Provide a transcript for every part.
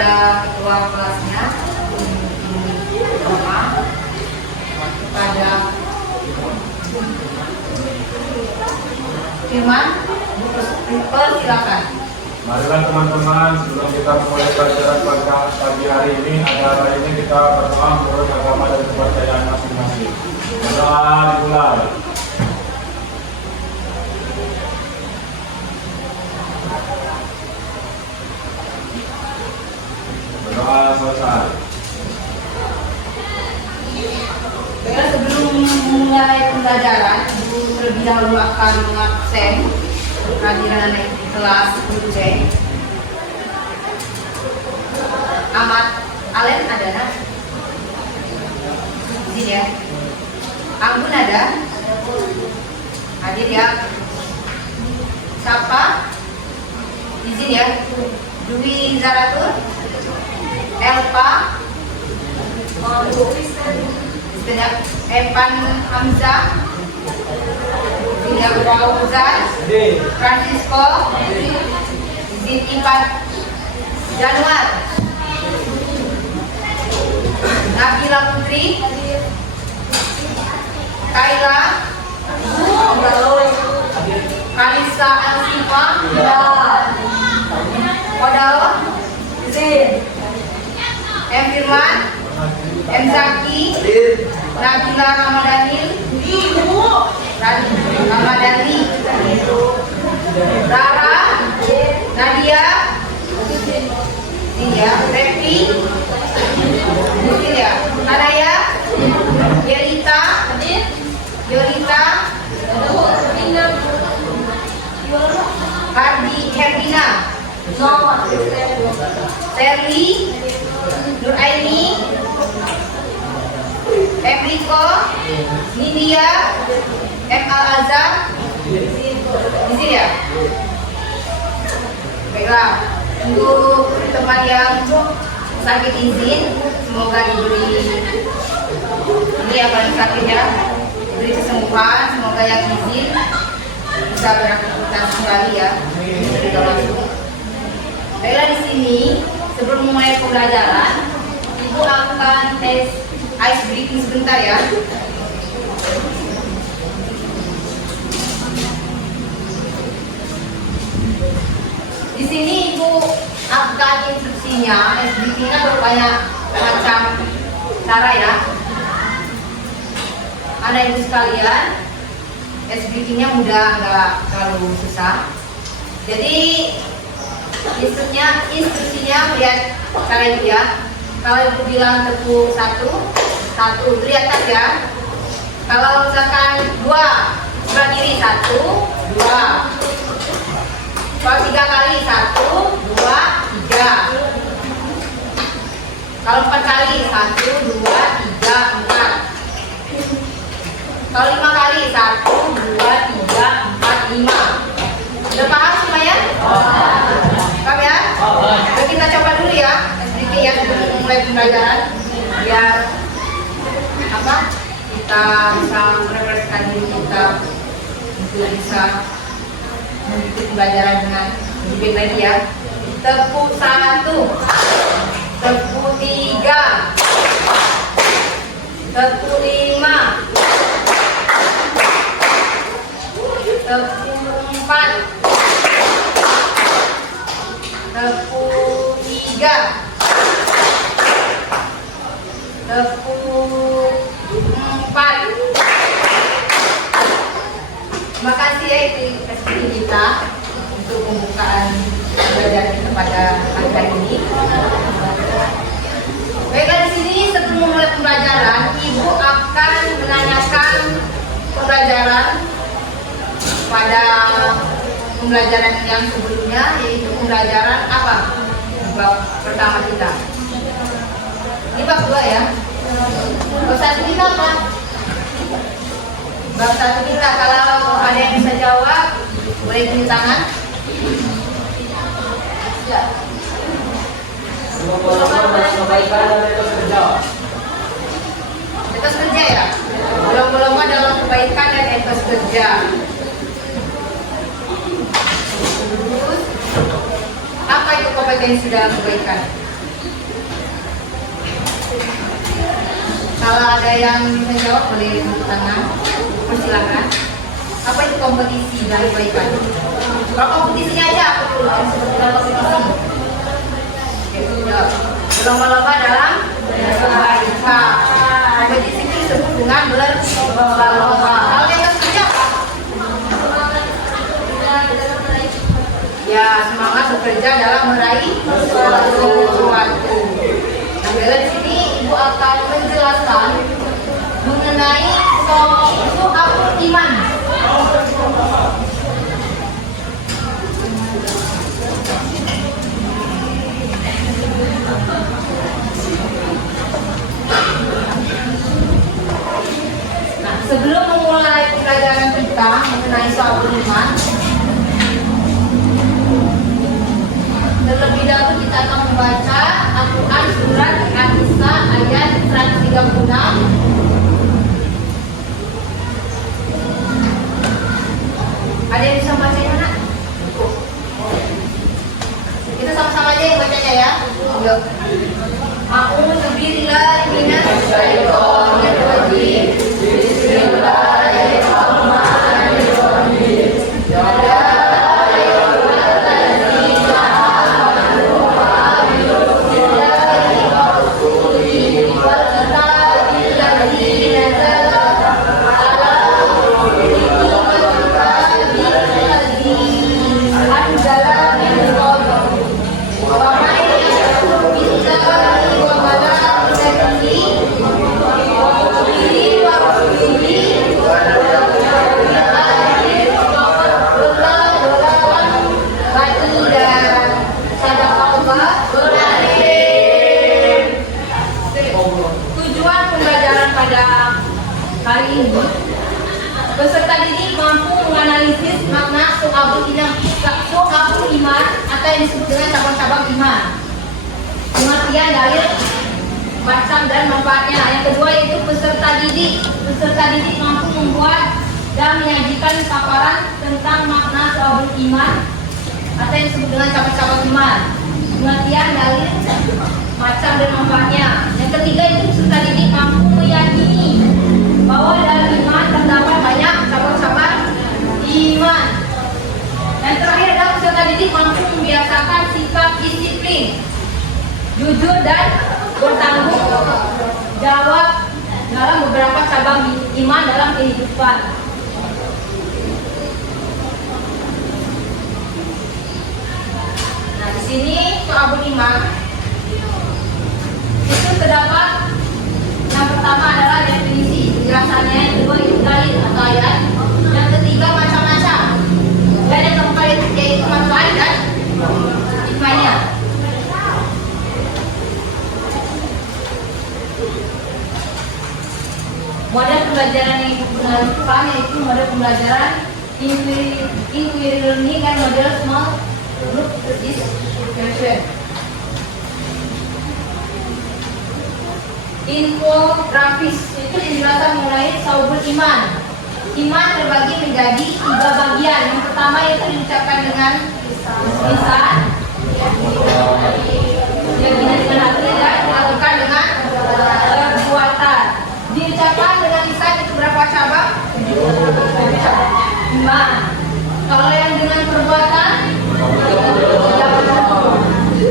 kepada ketua kelasnya doa kepada Firman. Silakan. Marilah teman-teman, sebelum kita mulai pelajaran pada pagi hari ini, acara ini kita berdoa menurut agama dan kepercayaan masing-masing. Berdoa dimulai. Berdoa selesai. Baiklah, sebelum memulai pembelajaran, Ibu terlebih dahulu akan mengabsen kehadiran anak di kelas 10C. Ahmad Alen ada, nak? Izin ya. Anggun ada? Hadir ya. Siapa? Izin ya. Dwi Zaratur, Elpa, Evan Hamzah, Ilya Fauzan, Francisco, Izin Ipan Januar, Nabila Putri, Kaila, Kalisa Alsifa, Kodal, M. Firman, M. Zaki, Nabila Ramadhanil, Ramadhani, Rara, Nadia, Revi, Anaya, Yelita, Herbina, Serli, Nuraini, Emriko, Nidia, M. Al-Azhar. Di sini ya. Baiklah, untuk teman yang sakit izin, semoga diberi ini yang paling sakitnya, diberi kesembuhan. Semoga yang izin bisa beraktivitas kembali ya. Baiklah, di sini sebelum memulai pembelajaran, Ibu akan tes ice breaking sebentar ya. Di sini Ibu akan instruksinya, ice breaking-nya berbanyak macam cara ya. Anak ibu sekalian, ice breaking-nya mudah, nggak terlalu susah. Jadi instruksinya lihat cara itu ya. Kalau ibu bilang tepuk satu itu di atas ya. Kalau misalkan dua, sebelah kiri 1, 2. Kalau 3 kali 1, 2, 3. Kalau 4 kali 1, 2, 3, 4. Kalau 5 kali 1, 2, 3, 4, 5. Sudah paham semuanya? Paham ya? Jadi kita coba dulu ya, sedikit ya sebelum mulai pembelajaran, biar kita bisa merefleksikan diri kita untuk bisa mengikuti pembelajaran dengan lebih baik lagi ya. Tepuk 1, tepuk 3, tepuk 5, tepuk 4, tepuk 3, tepuk 4. Terima kasih ya, itu kesempatan kita untuk pembukaan pembelajaran kita pada hari ini. Baiklah, di sini sebelum memulai pembelajaran, Ibu akan menanyakan pembelajaran pada pembelajaran yang sebelumnya, yaitu pembelajaran apa? Bab pertama kita. Ini bab 2 ya. Bab 1 kita apa? Bab 1 kita, kalau ada yang bisa jawab, boleh tunjuk tangan. Ya. Etos kerja ya? Golongan dalam kebaikan dan etos kerja. Terus, apa itu kompetensi dalam kebaikan? Kalau ada yang bisa jawab boleh tepuk tangan. Persilakan. Apa itu kompetisi dari kebaikan? Kalau kompetisinya aja apa tuh? Sebutan kompetisi. Berlomba-lomba dalam kebaikan. Kompetisi itu disebut dengan berlomba-lomba. Kalau yang ketiga apa? Ya, semangat bekerja dalam meraih sesuatu. Nah, di sini Ibu akan menjelaskan mengenai soal iman. Nah, sebelum memulai pelajaran kita mengenai soal iman, terlebih dahulu kita akan membaca Al-Quran surat An-Nisa ayat 136. Ada yang bisa bacanya nak? Kita sama-sama aja yang bacanya ya. Yuk. A'udzu billahi minasy syaithanir rajim. Bismillahirrahmanirrahim. Tujuan pembelajaran pada kali ini, peserta didik mampu menganalisis makna soal iman atau yang disebut dengan cabang-cabang iman, pengertian dalil, macam dan manfaatnya. Yang kedua yaitu peserta didik mampu membuat dan menyajikan paparan tentang makna soal iman atau yang disebut dengan cabang-cabang iman, pengertian dalil, macam dan manfaatnya. Yang ketiga itu peserta didik mampu meyakini bahwa dalam iman terdapat banyak cabang-cabang iman. Yang terakhir adalah peserta didik mampu membiasakan sikap disiplin, jujur dan bertanggung jawab dalam beberapa cabang iman dalam kehidupan. Nah, di sini soal iman itu terdapat yang pertama adalah definisi, penjelasannya, yang kedua itu dalil atau ayat, yang ketiga macam-macam, dan yang keempat yaitu manfaat dan hikmahnya. Model pembelajaran yang dilakukan yaitu model pembelajaran inquiry learning dan model small group discussion. Infografis itu penjelasan mengenai saubul iman. Iman terbagi menjadi 3 bagian. Yang pertama yaitu diucapkan dengan lisan, keyakinan dengan hati, dan dilakukan dengan perbuatan. Diucapkan dengan lisan itu berapa cabang? 5. Kalau yang dengan perbuatan,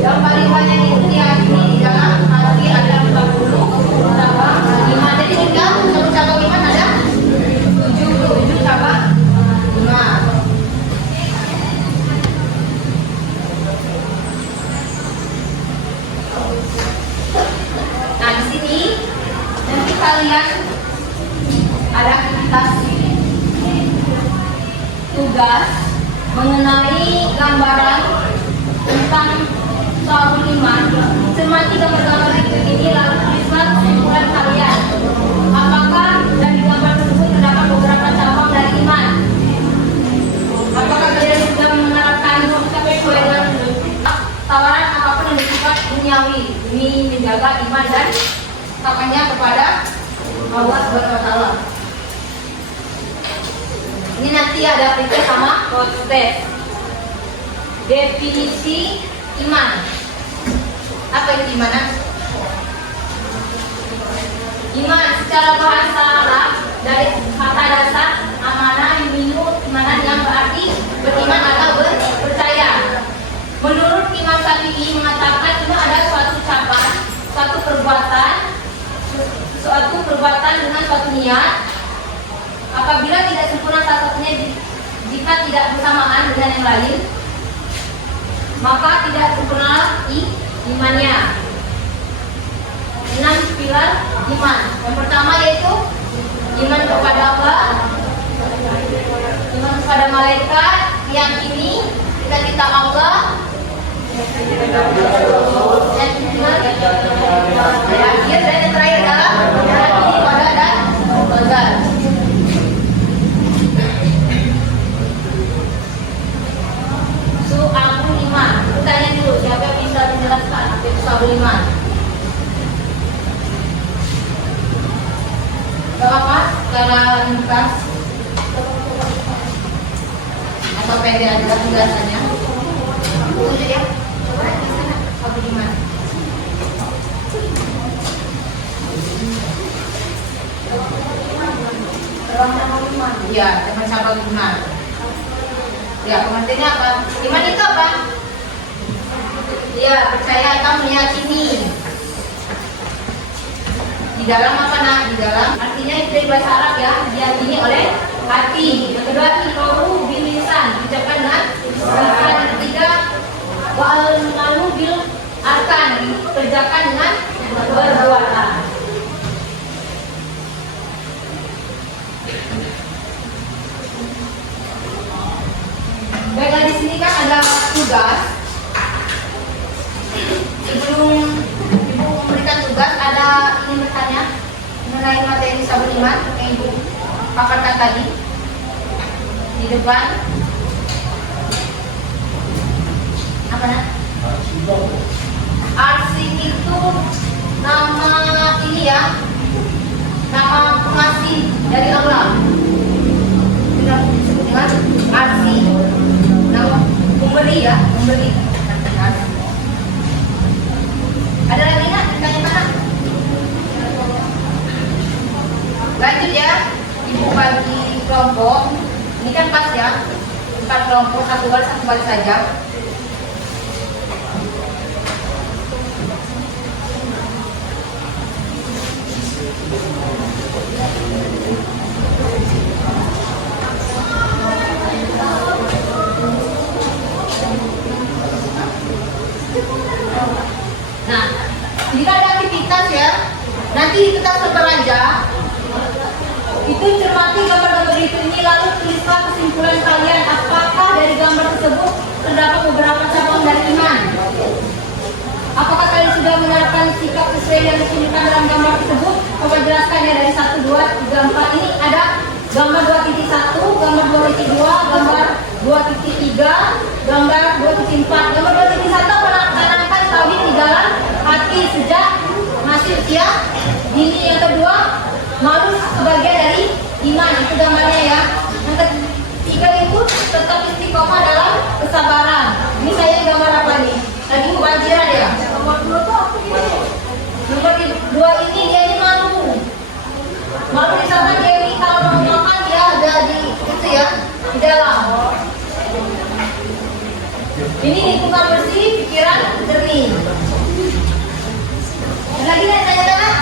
yang paling banyak itu diyakini di dalam hati ada 40 cabang iman. Jadi tinggal cabang iman ada 7 cabang iman. Nah, di sini yang kita lihat ada aktivitas tugas mengenai gambaran tentang soal iman. Cermati gambar-gambar ini lalu tulislah kesimpulan kalian. Apakah dari gambar tersebut terdapat beberapa cabang dari iman? Apakah kalian sudah menerapkan sesuai dengan tawaran apapun yang bersifat duniawi demi menjaga iman dan takwanya kepada Allah Subhanahu wa Ta'ala? Ini nanti ada aplikasi sama tes. Definisi iman. Apa itu iman? Iman secara bahasa Arab dari kata dasar amanah imanan yang berarti beriman atau percaya. Menurut Imam Syafi'i mengatakan itu ada suatu ucapan, suatu perbuatan dengan suatu niat. Apabila tidak sempurna salah satunya, jika tidak bersamaan dengan yang lain, maka tidak sempurna imannya. 6 pilar iman. Yang pertama yaitu iman kepada Allah, iman kepada malaikat, meyakini kita Allah, dan terakhir dan yang terakhir adalah meyakini pada dan qadar. Su'abul iman. Tanya dulu siapa yang bisa menjelaskan apa itu su'abul iman? Gak apa-apa, secara ringkas atau pendek aja penjelasannya. Tunggu ya, coba di sana, su'abul iman. Ya, teman sahabat iman. Ya, pengertiannya apa? Iman itu apa? Ya, percaya atau meyakini. Di dalam apa nak? Di dalam artinya itu dari bahasa Arab ya, diyakini oleh hati. Yang kedua iqraru bil lisan, diucapkan dengan lisan. Yang ketiga wal malu bil arkan, dikerjakan dengan perbuatan. Baiklah, di sini kan ada tugas. Sebelum Ibu memberikan tugas, ada ingin bertanya mengenai materi su'abul iman yang Ibu paparkan tadi di depan. Apa nak? Arsy itu nama ini ya, nama pengasih dari Allah. Kita disebut dengan Arsy. Nama pemberi ya, pemberi. Ada lagi nak? Tanya-tanya. Lanjut ya, Ibu bagi kelompok. Ini kan pas ya, 4 kelompok, satu baris saja. Nah, jika ada aktivitas ya, nanti kita seberanjak itu cermati gambar-gambar itu ini, lalu tulislah kesimpulan kalian apakah dari gambar tersebut terdapat beberapa cabang dari iman. Apakah kalian sudah menerapkan sikap sesuai yang ditunjukkan dalam gambar tersebut? Coba jelaskan ya, dari 1, 2, 3, 4 ini ada gambar 2.1, gambar 2.2, gambar 2.3, gambar 2.4. Gambar 2.1 menanamkan tauhid di dalam hati sejak masih usia dini. Yang kedua, malu sebagian dari iman, itu gambarnya ya. Yang ketiga itu tetap istiqomah dalam kesabaran. Ini saya gambar apa nih? Tadi kebanjiran ya. Nomor 2 tuh apa ini? Nomor 2 ini dia ini malu. Malu misalkan dia ini kalau mau makan dia ada di itu ya, di dalam. Ini lingkungan bersih, pikiran jernih. Lagi nih tanya-tanya.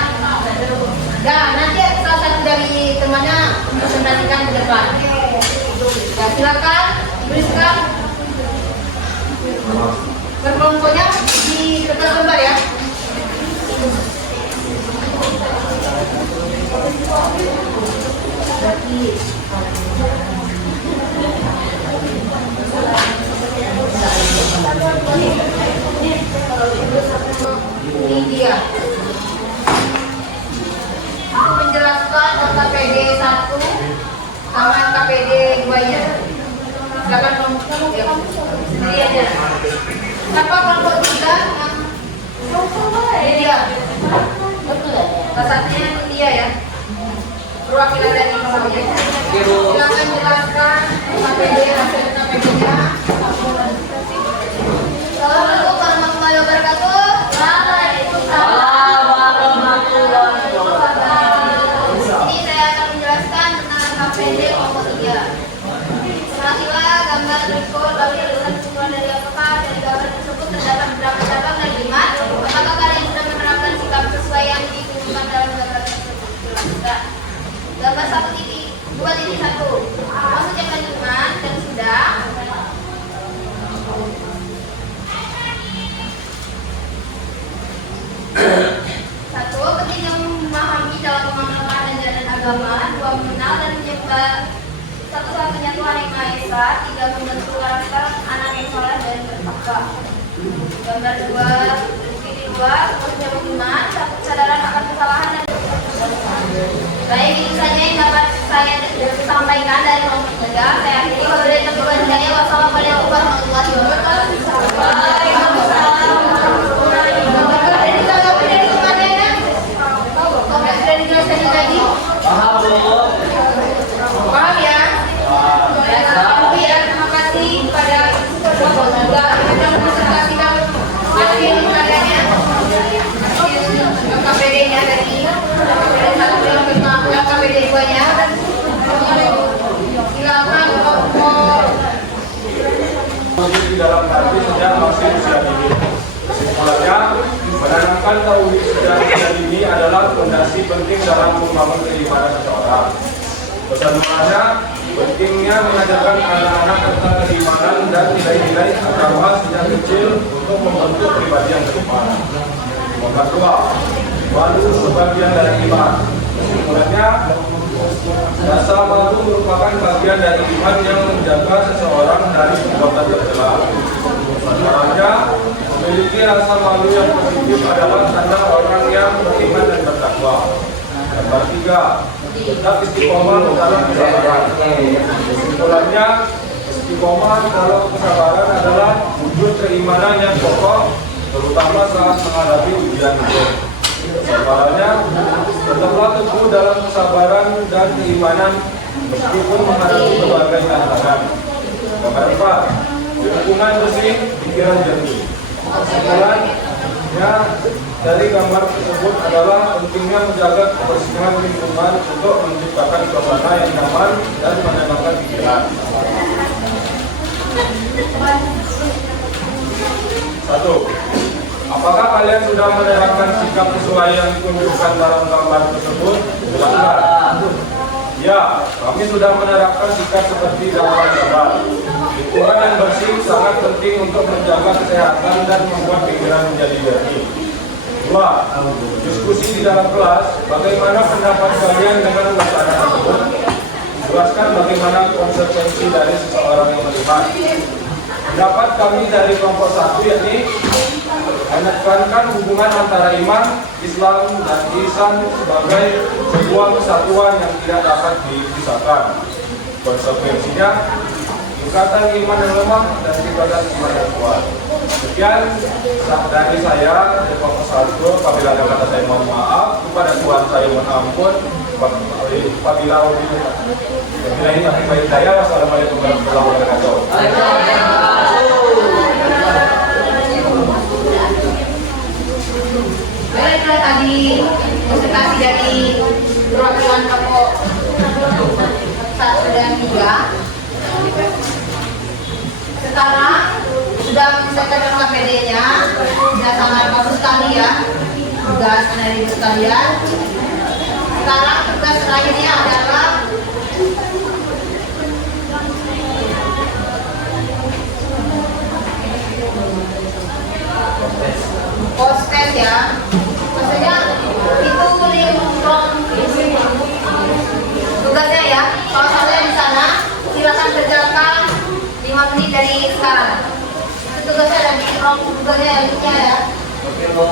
Ya, nanti salah satu dari temannya presentasikan ke depan. Ya, silakan tuliskan berkelompoknya di kertas lembar ya. Ini dia. Aku menjelaskan KPD 1 sama KPD 2-nya. Silakan kelompok ya. Sendiri aja. Siapa kelompok 3 yang ini dia. Betul ya? Salah satunya itu dia ya. Perwakilan dari kelompoknya. Silakan jelaskan KPD hasil KPD-nya. Assalamualaikum warahmatullahi wabarakatuh. Waalaikumsalam warahmatullahi wabarakatuh. beragama, dua mengenal dan menyembah satu-satunya Tuhan yang Maha Esa, tiga membentuk karakter anak yang soleh dan bertakwa. Gambar dua, dua, khususnya beriman, satu kesadaran akan kesalahan dan baik, itu saja yang dapat saya sampaikan dari kelompok tiga. Saya akhiri wabillahi taufiq wal hidayah. Wassalamualaikum warahmatullahi wabarakatuh. Paham ya? Ya, terima kasih kepada Bapak juga yang mempresentasikan hasil adanya KPD-nya dari KPD 1 yang KPD 2-nya. Silakan kalau mau di dalam hati sejak masih usia dini. Kesimpulannya, menanamkan tauhid sejak usia dini adalah fondasi penting dalam membangun keimanan seseorang. Pesan moalnya, pentingnya mengajarkan anak-anak tentang keimanan dan nilai-nilai agama sejak kecil untuk membentuk pribadi yang beriman. Nomor 2, malu sebagian dari iman. Kesimpulannya, rasa malu merupakan bagian dari iman yang menjaga seseorang dari perbuatan tercela. Sebenarnya, memiliki rasa malu yang positif adalah tanda orang yang beriman dan bertakwa. Nomor 3, tetap istiqomah dalam kesabaran. Kesimpulannya, istiqomah dalam kesabaran adalah wujud keimanan yang kokoh, terutama saat menghadapi ujian hidup. Kesabarannya, tetaplah teguh dalam kesabaran dan keimanan meskipun menghadapi berbagai tantangan. Nomor 4, lingkungan bersih, pikiran jernih. Kesimpulannya dari gambar tersebut adalah pentingnya menjaga kebersihan lingkungan untuk menciptakan suasana yang nyaman dan menenangkan pikiran. 1. Apakah kalian sudah menerapkan sikap sesuai yang ditunjukkan dalam gambar tersebut? Silakan. Ya, kami sudah menerapkan sikap seperti dalam gambar. Lingkungan yang bersih sangat penting untuk menjaga kesehatan dan membuat pikiran menjadi jernih. 2. Diskusi di dalam kelas, bagaimana pendapat kalian dengan wacana tersebut? Jelaskan bagaimana konsekuensi dari seseorang yang beriman. Pendapat kami dari kelompok 1 yakni menekankan hubungan antara iman, Islam, dan ihsan sebagai sebuah kesatuan yang tidak dapat dipisahkan. Konsekuensinya, tingkatan iman yang lemah dan tingkatan iman yang kuat. Sekian dari saya dari kelompok 1. Apabila ada kata saya mohon maaf, kepada Tuhan saya mohon ampun. Apabila ini tapi baik saya. Wassalamualaikum warahmatullahi wabarakatuh. baiklah, tadi presentasi dari perwakilan kelompok 1 dan 3. Sekarang sudah menyelesaikan KPD-nya, sudah sangat bagus sekali ya tugas dari sekalian. Sekarang tugas terakhirnya adalah post-test ya. Maksudnya itu tugasnya ya. Kalau kalian di sana silakan kerjakan 5 menit dari sekarang. Itu tugasnya ada di tugasnya ya. Oke, Bu.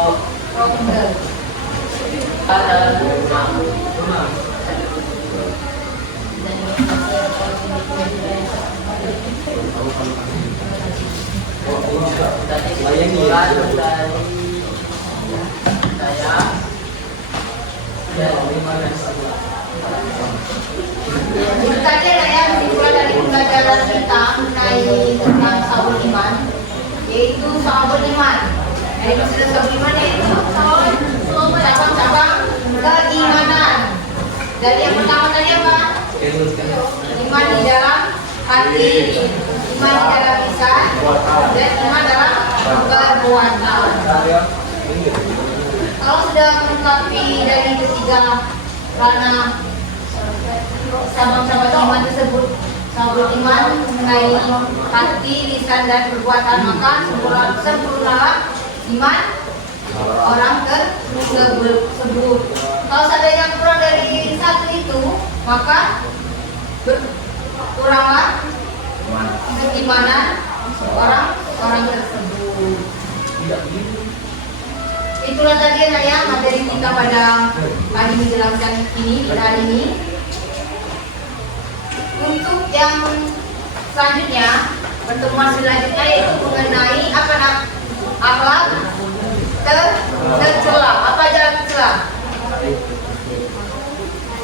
Itu tadi lah ya kesimpulan dari pembelajaran kita mengenai tentang sabul iman, yaitu sabul iman. Jadi sudah sabul iman yaitu cabang-cabang keimanan. Dari yang pertama tadi apa? Iman di dalam hati, iman di dalam lisan, dan iman dalam perbuatan. Kalau sudah melengkapi dari ketiga ranah cabang-cabang iman tersebut, sabul iman mengenai hati, lisan, dan perbuatan, maka sempurnalah iman orang tersebut. Kalau seandainya kurang dari satu itu, maka kuranglah keimanan orang tersebut. Itulah tadi yang materi kita pada hari menjelaskan ini hari ini. Untuk yang selanjutnya, pertemuan selanjutnya yaitu mengenai akhlak tercela. Apa aja tercela?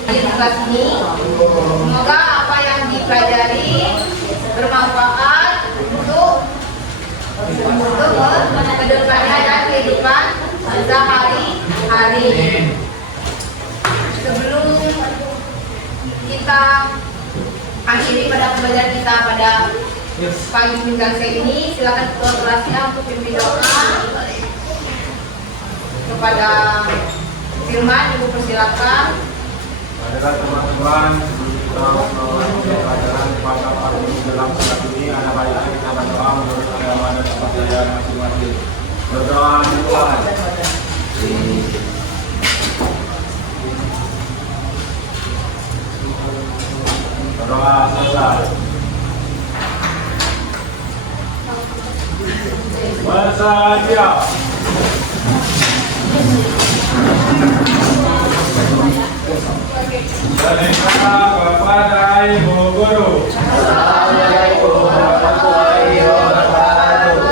Di tugas ini, semoga apa yang dipelajari bermanfaat untuk kedepannya dan kehidupan sehari-hari. Sebelum kita akhiri pada pembelajaran kita pada pagi minggu ini, silakan ketua kelasnya untuk pimpin doa kepada Firman. Ibu persilakan. Adalah teman-teman kita melakukan pelajaran pada pagi dalam saat ini. Ada baiknya kita berdoa menurut agama dan kepercayaan masing-masing. Berdoa Tuhan. Berdoa selesai. Bersedia. Berikanlah kepada Ibu Guru. Assalamualaikum warahmatullahi wabarakatuh.